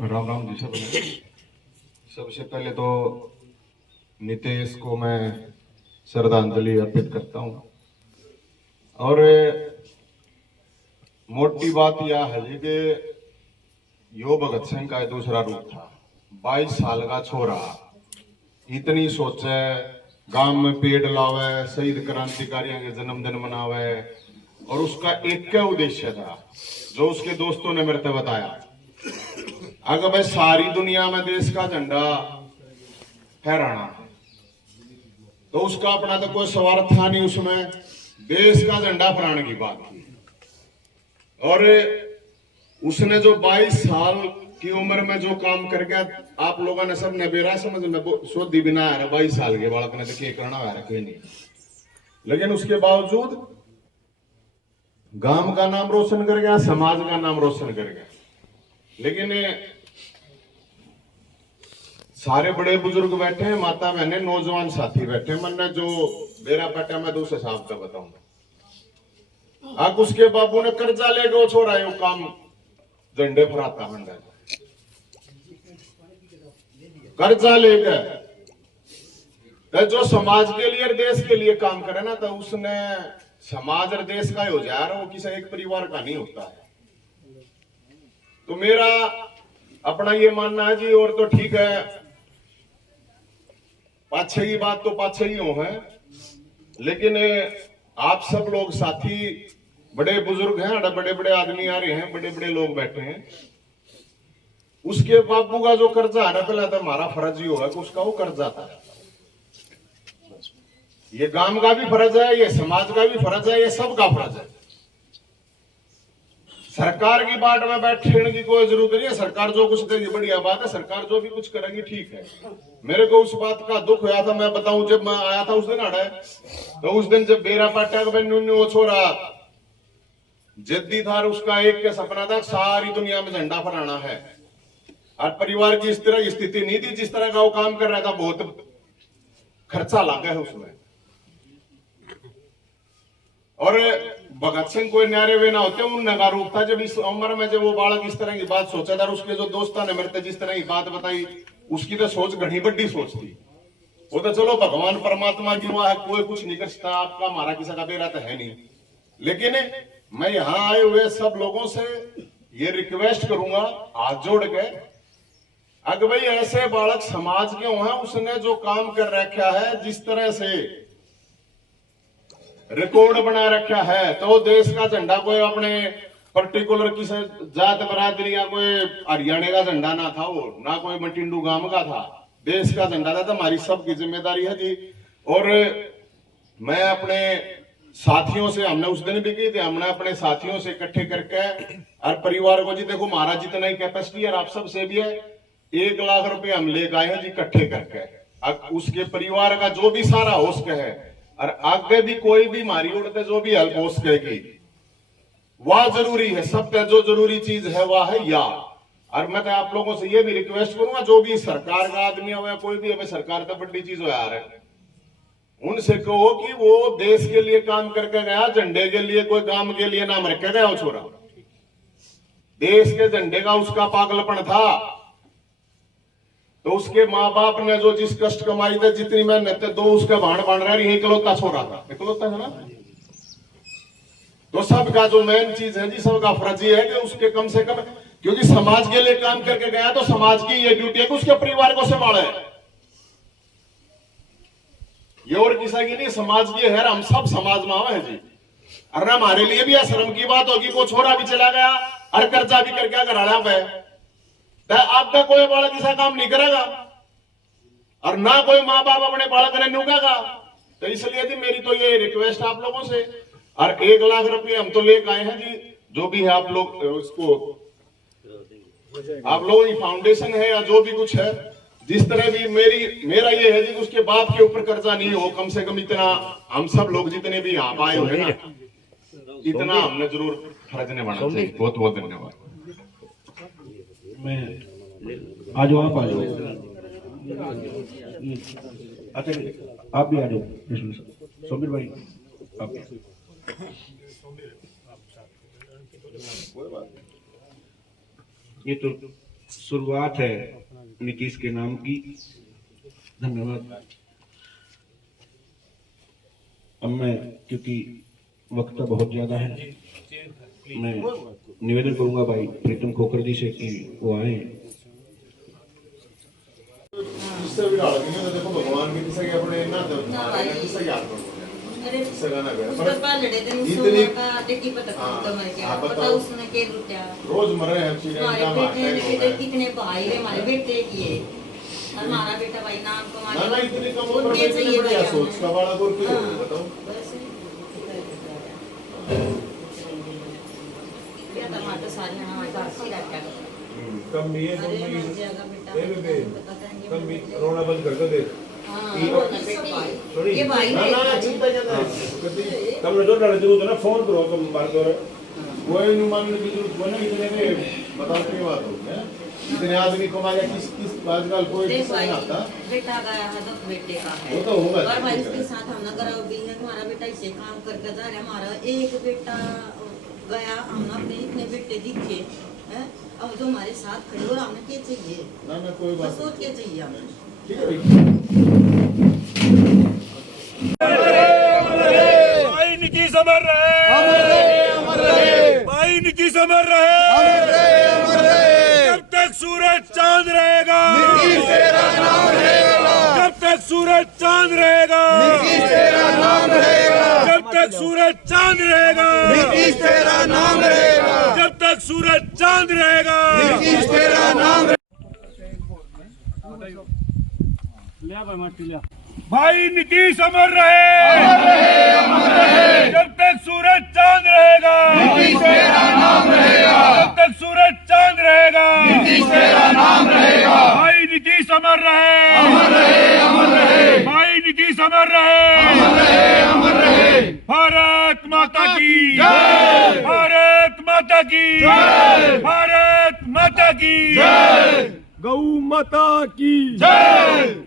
राम राम जी सब। सबसे पहले तो नितेश को मैं श्रद्धांजलि अर्पित करता हूँ। और मोटी बात यह है जी कि यो भगत सिंह का दूसरा रूप था। 22 साल का छोरा इतनी सोचे, गांव में पेड़ लावे, शहीद क्रांतिकारियों के जन्मदिन मनावे, और उसका एक क्या उद्देश्य था जो उसके दोस्तों ने मेरे को बताया। अगर भाई सारी दुनिया में देश का झंडा फहराना है तो उसका अपना तो कोई स्वार्थ था नहीं, उसमें देश का झंडा फहराने की बात थी। और उसने जो 22 साल की उम्र में जो काम करके आप लोगों ने सब ने बेरा समझ में सोधी बिना है 22 साल के बालक ने देखिए करना है कोई नहीं, लेकिन उसके बावजूद गांव का नाम रोशन कर गया, समाज का नाम रोशन कर गया। लेकिन सारे बड़े बुजुर्ग बैठे हैं, माता बहने, नौजवान साथी बैठे, मैंने जो बेरा पटा मैं दूसरे साहब का बताऊंगा। आप उसके बाबू ने कर्जा लेके वो छोड़ा है, वो काम झंडे फहराता मंडा कर्जा लेके, तो जो समाज के लिए और देश के लिए काम करे ना, तो उसने समाज और देश का हो जा रहा, वो किसी एक परिवार का नहीं होता है। तो मेरा अपना ये मानना है जी, और तो ठीक है पाछे की बात तो पाछे ही हो है, लेकिन आप सब लोग साथी बड़े बुजुर्ग हैं, बड़े बड़े आदमी आ रहे हैं, बड़े बड़े लोग बैठे हैं। उसके बाबू का जो कर्जा है ना, पहले तो हमारा फर्ज ही होगा कि उसका वो कर्जा था। ये गांव का भी फर्ज है, ये समाज का भी फर्ज है, ये सबका फर्ज है। सरकार की बाट में बैठने की कोई जरूरत नहीं है। सरकार जो कुछ देगी बढ़िया बात है, सरकार जो भी कुछ करेगी ठीक है। मेरे को उस बात का दुख हुआ था, मैं बताऊं, जब मैं आया था उस दिन अड़े, तो उस दिन जब बेरा पाटा वो छोरा जद्दी था, उसका एक के सपना था सारी दुनिया में झंडा फहराना है, और परिवार की इस तरह की स्थिति नहीं थी जिस तरह का वो काम कर रहा था, बहुत खर्चा लगा है उसमें। और भगत सिंह कोई न्यारे वे ना होते, उन का रूप था। जब इस उम्र में जब वो बालक इस तरह की बात सोचा था, उसके जो दोस्तों ने मेरे जिस तरह की बात बताई, उसकी तो सोच घनी बड़ी सोच थी। वो तो चलो भगवान परमात्मा की वहां है, कोई कुछ नहीं कर सकता, आपका हमारा किसी का बेरा तो है नहीं। लेकिन मैं यहां आए हुए सब लोगों से ये रिक्वेस्ट करूंगा हाथ जोड़ के, अगर भाई ऐसे बालक समाज के हैं, उसने जो काम कर रखा है, जिस तरह से रिकॉर्ड बना रखा है, तो देश का झंडा कोई अपने पर्टिकुलर किसी जात बरादरी या कोई हरियाणा का झंडा ना था, वो ना कोई मटिंडू गांव का था, देश का झंडा था। तो हमारी सबकी जिम्मेदारी है जी। और मैं अपने साथियों से, हमने उस दिन भी की थी, हमने अपने साथियों से इकट्ठे करके और परिवार को जी, देखो महाराज जितना ही कैपेसिटी है आप सबसे भी है, 1 लाख रुपए हम लेकर आए हैं जी इकट्ठे करके। अब उसके परिवार का जो भी सारा हो सके है, और आगे भी कोई भी मारी उड़ते जो भी हेल्प हो सकेगी वह जरूरी है। सब जो जरूरी चीज है वह है या। और मैं तो आप लोगों से ये भी रिक्वेस्ट करूंगा, जो भी सरकार का आदमी हो, कोई भी हमें सरकार तो बड़ी चीज हो यार है, उनसे कहो कि वो देश के लिए काम करके गया, झंडे के लिए कोई काम के लिए नाम रखे गया वो छोरा। देश के झंडे का उसका पागलपन था, तो उसके माँ बाप ने जो जिस कष्ट कमाई थे, जितनी मेहनत, दो उसका भाण बन रहा है, इकलौता छोरा था, इकलौता है ना। तो सबका जो मेन चीज है जी, सबका फर्ज ये है कि उसके कम से कम, क्योंकि समाज के लिए काम करके गया, तो समाज की ये ड्यूटी है कि उसके परिवार को संभाले। ये और किसी की नहीं, समाज की है, हम सब समाज में आवे हैं जी। और हमारे लिए भी शर्म की बात होगी, को छोरा भी चला गया और कर्जा भी करके घराड़ा पे, आपका कोई बालक ऐसा काम नहीं करेगा, और ना कोई माँ बाप अपने बालक ने नुकागा। तो इसलिए जी मेरी तो ये रिक्वेस्ट आप लोगों से, और 1 लाख रुपए हम तो लेकर आए हैं जी, जो भी है आप लोग उसको, आप लोगों की फाउंडेशन है या जो भी कुछ है, जिस तरह भी मेरा ये है जी, उसके बाप के ऊपर कर्जा नहीं हो, कम से कम इतना हम सब लोग जितने भी यहाँ आए हुए ना, इतना हमने जरूर फर्ज निभाना चाहिए। बहुत बहुत धन्यवाद। मैं आ जाओ, आप आ जाओ, अच्छा आप भी आ जाओ, सोमिर भाई आप। ये तो शुरुआत है नीतीश के नाम की। धन्यवाद। अब मैं, क्योंकि वक्त बहुत ज्यादा है, मैं निवेदन करूंगा भाई प्रीतम खोखर जी से कि वो आए। इससे भी डाल देंगे तो देखो भगवान की किसी के अपने ना तो किसी याद करो अरे इससे गाना गया उसका पाल लड़े थे इतनी का देखी पता कब मर गया पता उसने के लुटिया रोज मरे हैं एक्सीडेंट हमारे का बेटे मारते बेटे कितने भाई रे हमारे बेटे किए और हमारा बेटा भाई नाम को ना ना इतनी कम उम्र में उनके इतनी चाहिए बढ़िया भाई सोच का बड़ा दूर क्यों हाँ। बताओ बस ये टमाटर सारे हमारे पास ही रहता है कम ये अरे कम मर जाएगा बेटा ये भी बता देंगे कम रोना बंद कर दो देख हाँ ये भाई ना ना ने चिंता क्या है कम न जो डाल दो ना फोन करो कम बात करो कोई नहीं मानने की जरूरत बने इतने में बताओ क्या बात हो है इतने आदमी को मारे किस आजकल कोई देख किसी भाई नहीं आता बेटा गया है तो बेटे का है वो तो होगा और भाई इसके साथ हम ना करो भी है तुम्हारा बेटा इसे काम करके जा रहा है हमारा एक बेटा गया हम अपने इतने बेटे दिखे हैं अब तो हमारे साथ खड़े और हमें क्या चाहिए ना ना कोई बस बात सोच के चाहिए हमें ठीक है भाई भाई नीतीश अमर रहे, भाई नीतीश अमर रहे, जब तक सूरज चांद रहेगा, जब तक सूरज चांद रहेगा, जब तक सूरज चांद रहेगा, जब तक सूरज चांद रहेगा, भाई नीतीश अमर रहे, जब तक सूरज चांद रहेगा, जब तक सूरज चांद रहेगा, भाई नीतीश अमर रहे, भाई नीतीश अमर रहे, भारत माता की जय, भारत माता की जय, भारत माता की जय, गौ माता की जय।